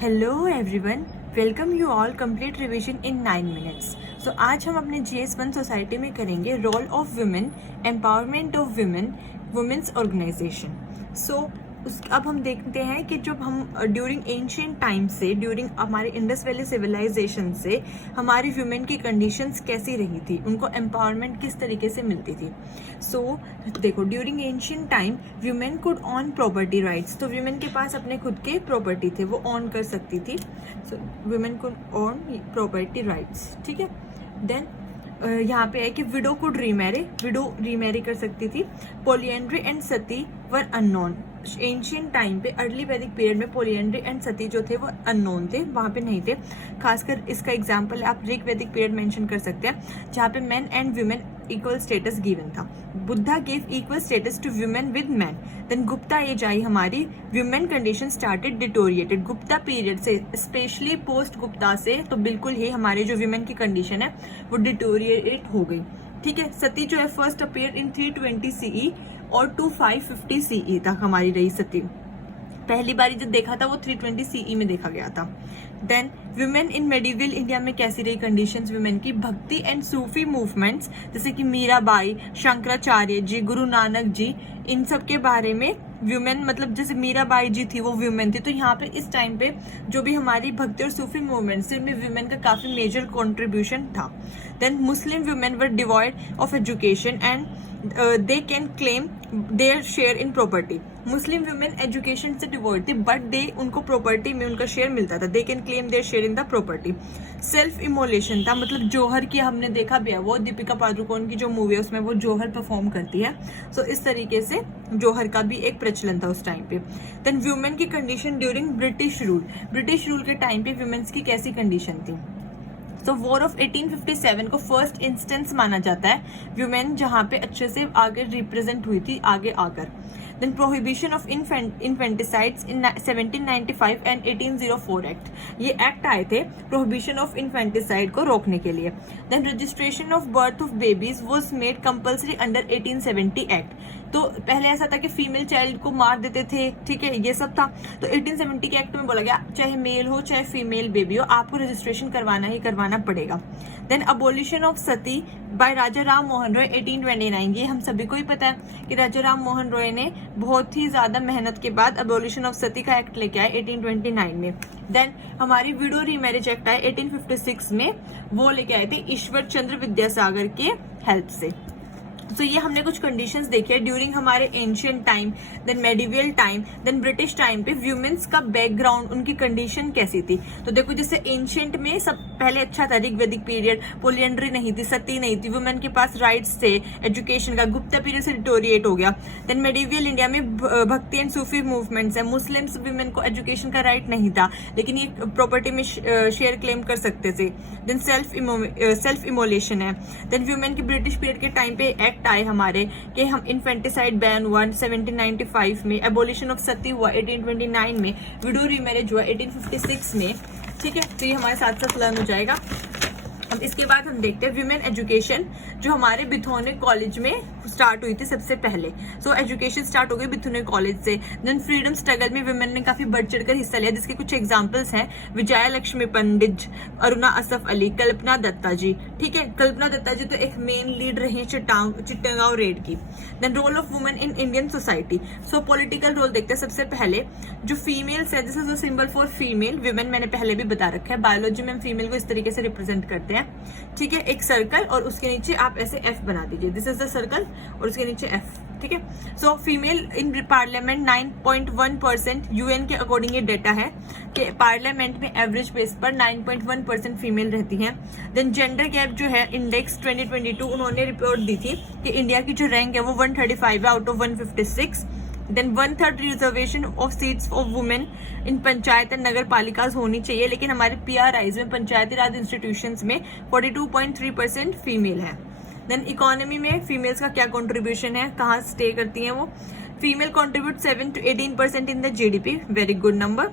Hello everyone, welcome you all complete revision in 9 minutes. So आज हम अपने GS1 society में करेंगे role of women, empowerment of women, women's organisation. So अब हम देखते हैं कि जब हम ड्यूरिंग एंशियंट टाइम से, ड्यूरिंग हमारे इंडस वैली सिविलाइजेशन से हमारी वुमेन की कंडीशंस कैसी रही थी, उनको एम्पावरमेंट किस तरीके से मिलती थी। सो देखो, during ancient time women could on property rights. तो वुमेन के पास अपने खुद के प्रॉपर्टी थे, वो ऑन कर सकती थी। सो women could on property rights, ठीक है। देन यहाँ पे है कि window could remarry, window remarry कर सकती थी। Polyandry and Sati were unknown. Ancient time पे, अर्ली वैदिक पीरियड में पोलियंड्री एंड सती जो थे वो अननोन थे, वहां पे नहीं थे। खासकर इसका एग्जांपल आप ऋग वैदिक पीरियड मेंशन कर सकते हैं, जहाँ पे men and women equal status given था। Buddha gave equal status to women with man. Then Gupta age आई, हमारी women condition started deteriorated. Gupta period से, स्पेशली पोस्ट गुप्ता से, तो बिल्कुल ही हमारे जो वुमेन की कंडीशन है वो डिटोरिएट हो गई, ठीक है। सती जो है फर्स्ट अपीयर इन 320 CE और 2550 CE तक हमारी रही सती। पहली बारी जब देखा था वो 320 CE में देखा गया था। Then women in medieval India में कैसी रही कंडीशंस वुमेन की। भक्ति एंड सूफी मूवमेंट्स जैसे कि मीराबाई, शंकराचार्य जी, गुरु नानक जी, इन सब के बारे में वुमेन, मतलब जैसे मीराबाई जी थी वो वुमेन थी। तो यहाँ पे इस टाइम पे जो भी हमारी भक्ति और सूफी मूवमेंट्स में वुमेन का काफी मेजर कॉन्ट्रीब्यूशन था। Then Muslim women were devoid of education and they can claim their share in property. Muslim women education से डिवॉइड थी, बट दे, उनको प्रॉपर्टी में उनका शेयर मिलता था। They can claim their share in the property. Self immolation था, मतलब जौहर की हमने देखा भी है, वो दीपिका पादुकोण की जो मूवी है उसमें वो जौहर परफॉर्म करती है। सो इस तरीके से जौहर का भी एक प्रचलन था उस टाइम पे। देन वुमेन की condition during British rule. British rule के टाइम पे वुमेन्स की कैसी कंडीशन थी। तो वॉर ऑफ 1857 को फर्स्ट इंस्टेंस माना जाता है वुमेन जहां पे अच्छे से आगे रिप्रेजेंट हुई थी, आगे आकर। Then prohibition of infanticides in 1795 and 1804 act, ये एक्ट आए थे प्रोहिबिशन ऑफ इन्फेंटिसाइड को रोकने के लिए। Then registration of birth of babies was made compulsory under 1870 act. तो पहले ऐसा था कि फीमेल चाइल्ड को मार देते थे, ठीक है, ये सब था। तो 1870 के एक्ट में बोला गया चाहे मेल हो चाहे फीमेल बेबी हो, आपको रजिस्ट्रेशन करवाना ही करवाना पड़ेगा। Then abolition of sati by Raja Ram Mohan Roy 1829, ये हम सभी को ही पता है कि राजा राम मोहन रॉय ने बहुत ही ज्यादा मेहनत के बाद अबोलिशन ऑफ सती का एक्ट लेके आए 1829 में। देन हमारी विडो रीमैरिज एक्ट आए 1856 में, वो लेके आए थे ईश्वर चंद्र विद्यासागर के हेल्प से। तो ये हमने कुछ कंडीशंस देखी है ड्यूरिंग हमारे ancient time, then medieval time, then British time पे वुमेन्स का बैकग्राउंड, उनकी कंडीशन कैसी थी। तो देखो, जैसे एंशियंट में सब पहले अच्छा था, ऋग वैदिक पीरियड, पोलियंड्री नहीं थी, सती नहीं थी, वुमेन के पास राइट्स थे एजुकेशन का। गुप्ता पीरियड से डिटोरिएट हो गया। देन मेडिवल इंडिया में भक्ति एंड सूफी मूवमेंट्स है। मुस्लिम्स वुमेन को एजुकेशन का राइट नहीं था, लेकिन ये प्रॉपर्टी में शेयर क्लेम कर सकते थे। देन सेल्फ इमोलेशन है। देन वुमेन की ब्रिटिश पीरियड के टाइम पे एक्ट आए हमारे कि हम इन्फेंटिसाइड बैन हुआ 1795 में, एबोलिशन ऑफ सती हुआ 1829 में, विडो रीमैरिज हुआ 1856 में, ठीक है। तो ये हमारे साथ साथ लर्न हो जाएगा। अब इसके बाद हम देखते हैं वुमेन एजुकेशन, जो हमारे बिथोने कॉलेज में स्टार्ट हुई थी सबसे पहले। सो एजुकेशन स्टार्ट हो गई बिथोने कॉलेज से। देन फ्रीडम स्ट्रगल में वुमेन ने काफी बढ़ चढ़कर हिस्सा लिया, जिसके कुछ एग्जांपल्स हैं विजया लक्ष्मी पंडित, अरुणा असफ अली, कल्पना दत्ता जी, ठीक है। कल्पना दत्ता जी तो एक मेन लीड रही चिट्टागांव रेड की। Then role of women in Indian society. So political role देखते हैं सबसे पहले। जो फीमेल्स है, this is a symbol for female women, मैंने पहले भी बता रखा है। बायोलॉजी में हम फीमेल को इस तरीके से रिप्रेजेंट करते हैं, ठीक है। एक सर्कल और उसके नीचे आप ऐसे F बना दीजिए, दिस इज द सर्कल और उसके नीचे F, ठीक है। So female in parliament 9.1%, UN के अकॉर्डिंग ये डेटा है कि पार्लियामेंट में एवरेज बेस पर 9.1% फीमेल रहती हैं। देन जेंडर गैप जो है इंडेक्स 2022, उन्होंने रिपोर्ट दी थी कि इंडिया की जो रैंक है वो 135 है out of 156। Then 1/3 reservation of seats of women in panchayat and nagar palikas होनी चाहिए, लेकिन हमारे PRIs में, पंचायती राज इंस्टीट्यूशंस में 42.3% फीमेल है। देन इकोनॉमी में फीमेल्स का क्या कंट्रीब्यूशन है, कहाँ स्टे करती हैं वो। Female contribute 7 to 18% in the GDP, very good number.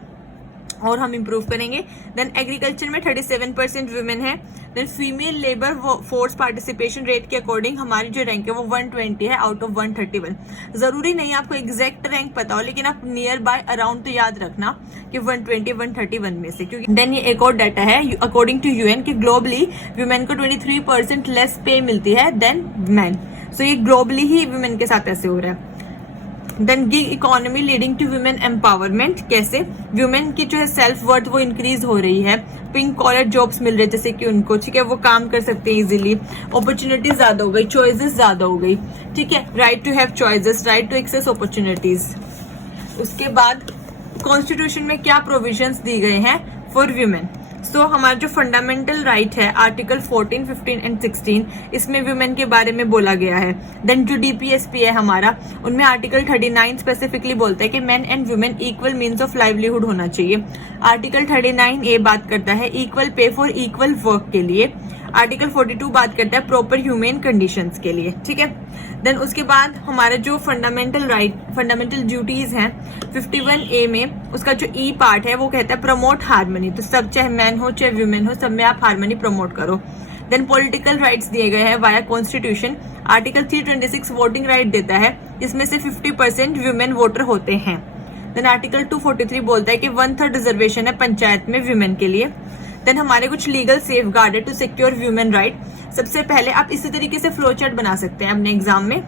और हम इम्प्रूव करेंगे। देन एग्रीकल्चर में 37% वुमेन है। Then female labour force participation rate के अकॉर्डिंग हमारी जो रैंक है वो 120 है आउट ऑफ 131। जरूरी नहीं आपको एग्जैक्ट रैंक पता हो, लेकिन आप नियर बाय अराउंड तो याद रखना कि 120 131 में से, क्योंकि देन ये एक और डाटा है अकॉर्डिंग टू यूएन कि ग्लोबली वुमेन को 23% लेस पे मिलती है देन मैन। सो ये ग्लोबली ही वुमेन के साथ ऐसे हो रहा है। Then gig economy leading to women empowerment, कैसे वुमेन की जो है सेल्फ वर्थ वो इंक्रीज हो रही है, पिंक कॉलर जॉब्स मिल रहे जैसे कि उनको, ठीक है, वो काम कर सकते हैं इजीली, अपॉर्चुनिटीज ज्यादा हो गई, चॉइसेस ज्यादा हो गई, ठीक है, right to have choices, right to access opportunities. उसके बाद कॉन्स्टिट्यूशन में क्या प्रोविजंस दी गए हैं फॉर वुमेन। सो हमारा जो फंडामेंटल राइट है आर्टिकल 14, 15 एंड 16, इसमें वुमेन के बारे में बोला गया है। देन जो डीपीएसपी है हमारा, उनमें आर्टिकल 39 स्पेसिफिकली बोलता है कि main and women equal means of livelihood होना चाहिए। आर्टिकल 39A बात करता है equal pay for equal work के लिए। आर्टिकल 42 बात करता है प्रॉपर ह्यूमेन कंडीशंस के लिए, ठीक है। देन उसके बाद हमारे जो फंडामेंटल ड्यूटीज हैं 51A में, उसका जो ई पार्ट है वो कहता है प्रमोट हार्मनी। तो सब, चाहे मैन हो चाहे वुमेन हो, सब में आप हार्मनी प्रमोट करो। देन पॉलिटिकल राइट्स दिए गए हैं via constitution. Article 326 voting right देता है, जिसमें से 50% वुमेन वोटर होते हैं। देन आर्टिकल 243 बोलता है कि 1/3 रिजर्वेशन है पंचायत में वुमेन के लिए। देन हमारे कुछ लीगल सेफ गार्ड है टू सिक्योर ह्यूमन राइट। सबसे पहले आप इसी तरीके से फ्लो चार्ट बना सकते हैं अपने एग्जाम में।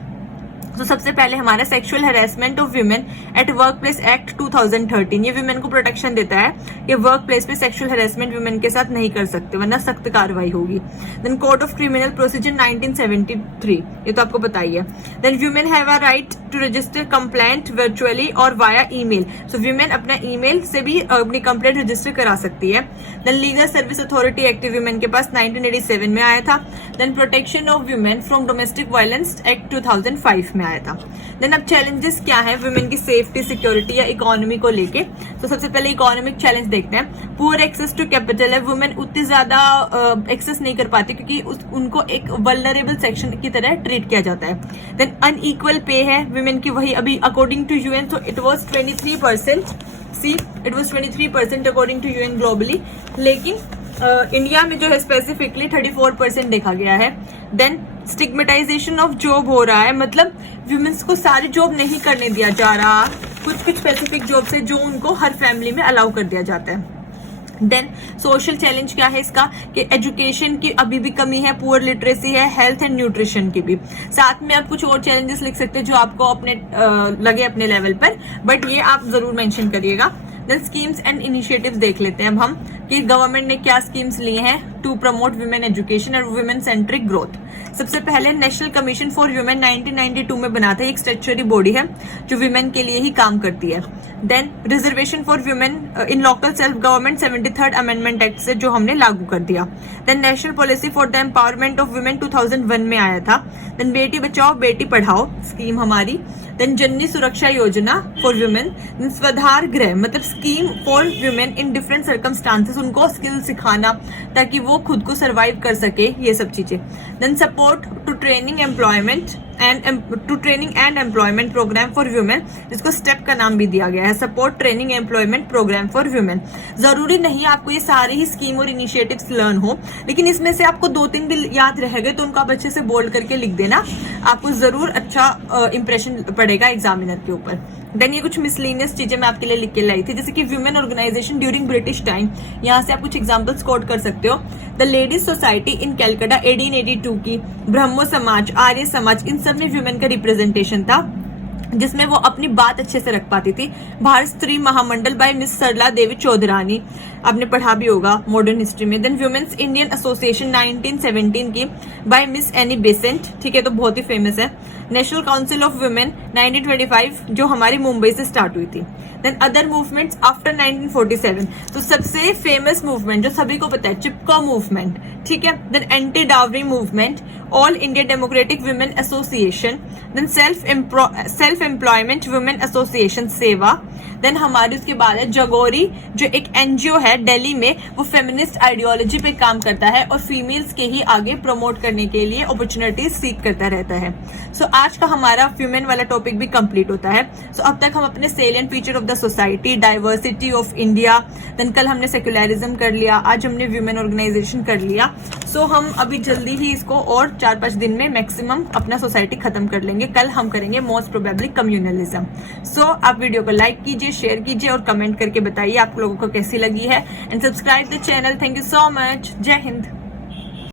तो सबसे पहले हमारा sexual harassment of women at work place act 2013, ये वुमेन को प्रोटेक्शन देता है कि वर्क प्लेस पे सेक्सुअल हैरेसमेंट वुमेन के साथ नहीं कर सकते, वरना सख्त कार्रवाई होगी। Then code of criminal procedure 1973, ये तो आपको पता ही है। Then women have a right to register complaint virtually और वाया ईमेल। सो वुमेन अपना ईमेल से भी अपनी कंप्लेंट रजिस्टर करा सकती है। Then legal service authority act women के पास 1987 में आया था। Then protection of women from domestic violence act 2005 में आया था। देन अब चैलेंजेस क्या है वुमेन की सेफ्टी, सिक्योरिटी या इकोनॉमी को लेके। तो सबसे पहले इकोनॉमिक चैलेंज देखते हैं। पुअर एक्सेस टू कैपिटल है, वुमेन उतनी ज्यादा एक्सेस नहीं कर पाती क्योंकि उनको एक वल्नरेबल सेक्शन की तरह ट्रीट किया जाता है। देन अनइक्वल पे है वुमेन की, वही अभी अकॉर्डिंग टू यूएन तो it was 23%, it was 23% according to UN globally, लेकिन इंडिया में जो है स्पेसिफिकली 34% देखा गया है। देन स्टिग्मेटाइजेशन ऑफ जॉब हो रहा है, मतलब वुमेन्स को सारी जॉब नहीं करने दिया जा रहा, कुछ कुछ स्पेसिफिक जॉब्स है जो उनको हर फैमिली में अलाउ कर दिया जाता है। देन सोशल चैलेंज क्या है इसका कि एजुकेशन की अभी भी कमी है, पुअर लिटरेसी है, हेल्थ एंड न्यूट्रिशन की भी। साथ में आप कुछ और चैलेंजेस लिख सकते हैं जो आपको अपने लगे अपने लेवल पर, बट ये आप जरूर मेंशन करिएगा। देन स्कीम्स एंड इनिशिएटिव्स देख लेते हैं अब हम कि गवर्नमेंट ने क्या स्कीम्स लिए हैं टू प्रमोट वुमेन एजुकेशन और वुमेन सेंट्रिक ग्रोथ। सबसे पहले नेशनल कमीशन फॉर वुमेन 1992 में बना था, एक स्टैट्यूटरी बॉडी है जो वुमेन के लिए ही काम करती है। Then reservation for women in local self government 73rd amendment act से जो हमने लागू कर दिया। Then national policy for the empowerment of women 2001 में आया था। देन बेटी बचाओ बेटी पढ़ाओ स्कीम हमारी। देन जननी सुरक्षा योजना फॉर वुमेन। देन स्वधार गृह मतलब scheme for women in different circumstances, उनको स्किल सिखाना ताकि वो खुद को सर्वाइव कर सके, ये सब चीजें। Then support to training and employment programme for women, जिसको स्टेप का नाम भी दिया गया है, support training employment programme for women. जरूरी नहीं आपको ये सारे ही स्कीम और इनिशिएटिव्स लर्न हो, लेकिन इसमें से आपको 2-3 भी याद रह गए तो उनको आप अच्छे से बोल्ड करके लिख देना, आपको जरूर अच्छा इंप्रेशन पड़ेगा एग्जामिनर के ऊपर। देन ये कुछ मिसलिनियस चीजें मैं आपके लिए लिख के लाई थी, जैसे कि women organisation during British time, यहाँ से आप कुछ एग्जांपल्स कोट कर सकते हो। The ladies society in Calcutta 1882 की, ब्रह्मो समाज, आर्य समाज, इन सब में वुमेन का रिप्रेजेंटेशन था जिसमें वो अपनी बात अच्छे से रख पाती थी। भारत स्त्री महामंडल बाय मिस सरला देवी चौधरानी, आपने पढ़ा भी होगा मॉडर्न हिस्ट्री में। देन वुमेन्स इंडियन एसोसिएशन 1917 की बाय मिस एनी बेसेंट, ठीक है, तो बहुत ही फेमस है। नेशनल काउंसिल ऑफ वुमेन 1925 जो हमारी मुंबई से स्टार्ट हुई थी। देन अदर मूवमेंट्स आफ्टर 1947, तो सबसे फेमस मूवमेंट जो सभी को पता है चिपको मूवमेंट, ठीक है। Then anti dowry movement, all India democratic women association, then self employment women association सेवा। देन हमारी उसके बाद है जगोरी जो एक एनजीओ है दिल्ली में, वो फेमिनिस्ट आइडियोलॉजी पे काम करता है और फीमेल्स के ही आगे प्रमोट करने के लिए अपॉर्चुनिटीज सीख करता रहता है। सो आज का हमारा वुमेन वाला टॉपिक भी कंप्लीट होता है। सो अब तक हम अपने salient feature of the society, diversity of India, then कल हमने सेक्युलरिज्म कर लिया, आज हमने वुमेन ऑर्गेनाइजेशन कर लिया। सो हम अभी जल्दी ही इसको और 4-5 दिन में मैक्सिमम अपना सोसाइटी खत्म कर लेंगे। कल हम करेंगे मोस्ट प्रोबेबली कम्युनलिज्म। सो आप वीडियो को लाइक कीजिए, शेयर कीजिए और कमेंट करके बताइए आप लोगों को कैसी लगी है, and subscribe the channel. Thank you so much. जय हिंद।